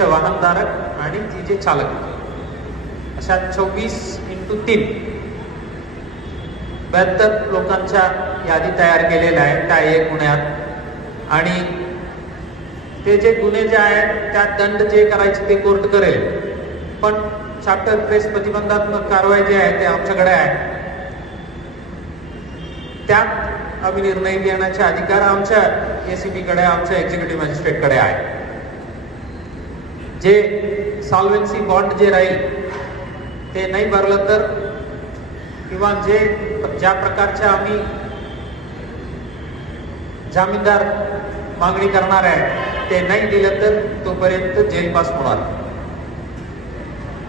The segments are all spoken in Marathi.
विशेष वाहनधारक आणि ती जे चालक अशा 24x3 72 लोकांच्या यादी तयार केलेल्या आहेत त्या एक गुन्ह्यात. आणि ते जे गुन्हे जे आहेत त्यात दंड जे करायचे ते कोर्ट करेल, पण चॅप्टर प्रेस प्रतिबंधात्मक कारवाई जे आहे ते आमच्याकडे आहे. त्यात आम्ही निर्णय घेण्याचे अधिकार आमच्या ACP कडे, आमच्या एक्झिक्युटिव्ह मॅजिस्ट्रेट कडे आहे. जे सॉल्व्हन्सी बॉन्ड जे राहील ते नाही भरलं तर, किंवा ज्या प्रकारच्या आम्ही जामीनदार मागणी करणार आहे ते नाही दिलं तर तोपर्यंत जेल पास होणार.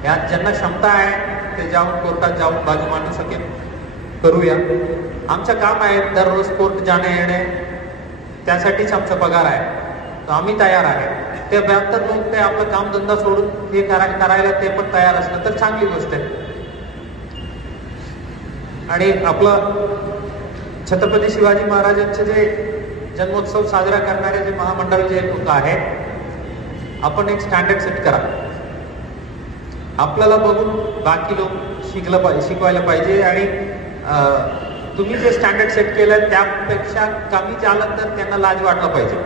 यात ज्यांना क्षमता आहे ते जाऊन कोर्टात जाऊन बाजू मांडू शकेल, करूया. आमचं काम आहे दररोज कोर्ट जाणे येणे, त्यासाठीच आमचा पगार आहे, तर आम्ही तयार आहे. ते 72 लोक ते आपलं कामधंदा सोडून हे करायला ते पण तयार असलं तर चांगली गोष्ट आहे. आणि आपलं छत्रपती शिवाजी महाराजांचे जे जन्मोत्सव साजरा करणारे जे महामंडळ जे लोक आहेत, आपण एक स्टँडर्ड सेट करा. आपल्याला बघून बाकी लोक शिकवायला पाहिजे. आणि तुम्ही जे स्टँडर्ड सेट केलं त्यापेक्षा कमी झालं तर त्यांना लाज वाटलं पाहिजे.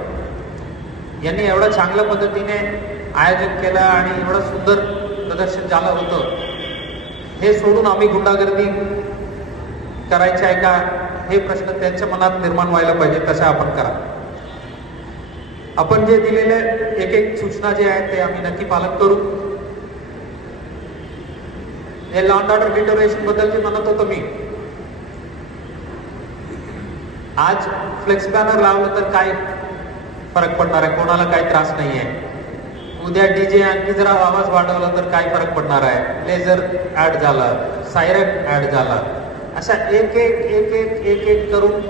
यांनी एवढं चांगल्या पद्धतीने आयोजन केलं आणि एवढं सुंदर प्रदर्शन झालं होतं, हे सोडून आम्ही गुंडागर्दी करायचे आहे का, हे प्रश्न त्यांच्या मनात निर्माण व्हायला पाहिजे. तसं आपण करा. आपण जे दिलेले एक एक सूचना जे आहेत ते आम्ही नक्की पालन करू. हे लॉ अँड ऑर्डर डिटोरेशन बद्दल जे म्हणत होतो मी, आज फ्लेक्स बॅनर लावलं तर काय फरक पडणार आहे, कोणाला काही त्रास नाही आहे. उद्या DJ आणखी जरा आवाज वाढवला तर काय फरक पडणार आहे. लेझर ऍड झाला, सायरन ऍड झाला, अशा एक एक करून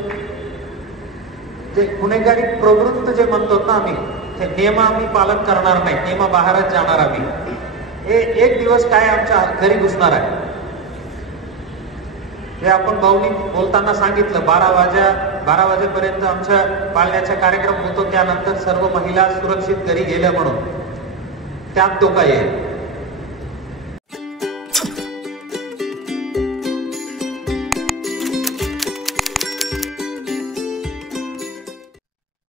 जे गुन्हेगारी प्रवृत्त जे म्हणतो ना आम्ही, ते नियम आम्ही पालन करणार नाही, नियमाबाहेरच जाणार आम्ही. हे एक दिवस काय आमच्या घरी घुसणार आहे. हे आपण भाऊनी बोलताना सांगितलं, 12 वाजेपर्यंत आमच्या पाळण्याचा कार्यक्रम होतो, त्यानंतर सर्व महिला सुरक्षित घरी गेल्या म्हणून त्यात धोका येईल.